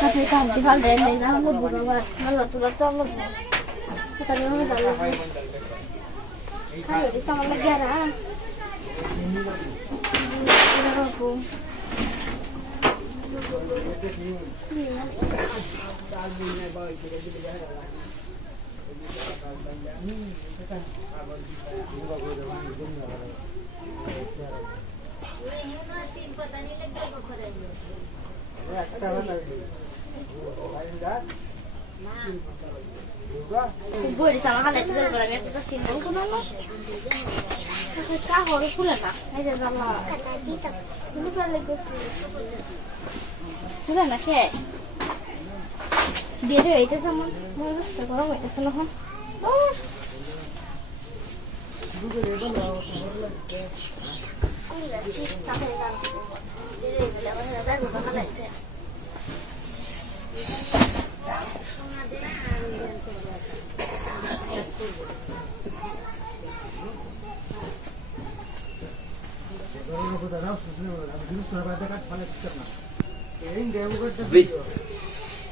Kasi kanti hal din na lang mo buga malutulad sa mo. Kita niyo mo dalo. Kayo di sa magyara. Ano ko? Gue di sana kan itu barangnya kita simpan ke mana? Kita harus pulang tak? Aja sama. Ini kan lagi sih. Pulang nak ke? Dia tu itu sama. Mana sekarang itu sana kan? Oh.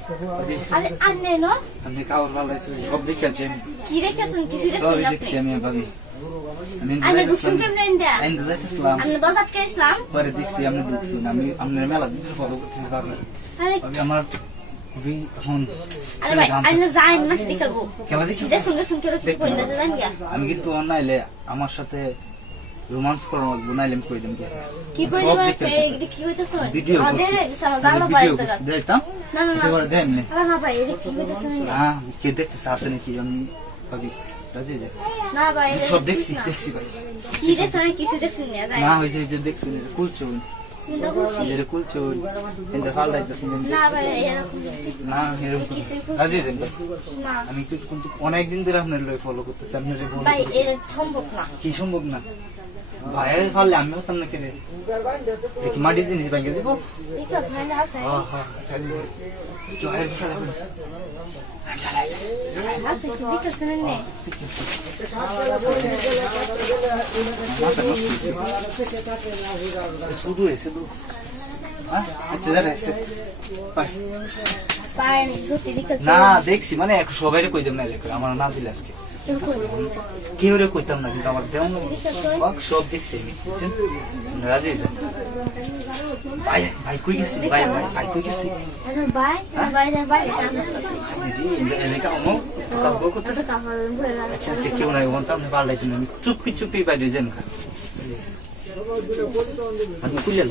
अरे अन्य no हमने कहा और वाला है सब देख क्या चाहिए किरे क्या सुन किसी ने सुना देख क्या मैं भाभी अन्य दुख सुन के हमने इंडिया इन द इस्लाम अन्य दो साथ के इस्लाम पर देख से हमने दुख सुना हमने मेला दिन फॉलो करते हैं भाभी अरे अभी हमारा अभी हम अरे भाई अन्य जाइन मत दिखल वो क्या देखिए किसी सुन के रोटी कोई नहीं जान गया আমি কিন্তু অনলাইনে ले আমার সাথে রোমান্স করার বুনাইলাম কই দেন কি কই দিবা কি হইতো শুন ভিডিও আদের সারা জানা পারে তো দেখতাম না না এবার দেন না না ভাই কি হইতো শুন হ্যাঁ কে দেখতে আসে নাকি আমি ভাবি রাজি যে না ভাই সব দেখছি ভাই কি দেখছ না কিছু দেখছ না যাই না হইছে যে দেখছি কুলচো এর কুলচো কিন্তু ফাল দাইতেছি না ভাই এরকম না এরকম রাজি যে না আমি কিন্তু অনেক দিন ধরে আপনার লই ফলো করতেছি আপনার ফলো ভাই এর সম্ভব না কি সম্ভব না ভাই ফাললে আমি হতাম না কেন কি মাটি জিনিস ভাঙে দিব ঠিক আছে না আছে হ্যাঁ হ্যাঁ রাজি যে জয়ের বিশাল চলে আছে কি দেখছ শুন নে শুধু হ্যাঁ আচ্ছা দাঁড়া এসে পায় সত্যি দেখছ না দেখছি মানে সবাইরে কই দেব না লেখা আমার নাম দিল আজকে কেউ রে কইতাম না কিন্তু আমার দেওয়া সব দেখছি বুঝছেন রাজি ভাই ভাই কই গেছি ভাই কই গেছি ভাই ভাই এলাকা অমো তো কাবো করতেছে আচ্ছা আচ্ছা কেউ নাই ওখান তো আপনি পাল্টাইতে আমি চুপি বাইরে যান খা আপনি খুললেন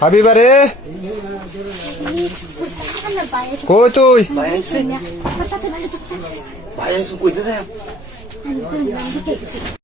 হাবিবারে কই তুই ভাই এসে কইতে যায়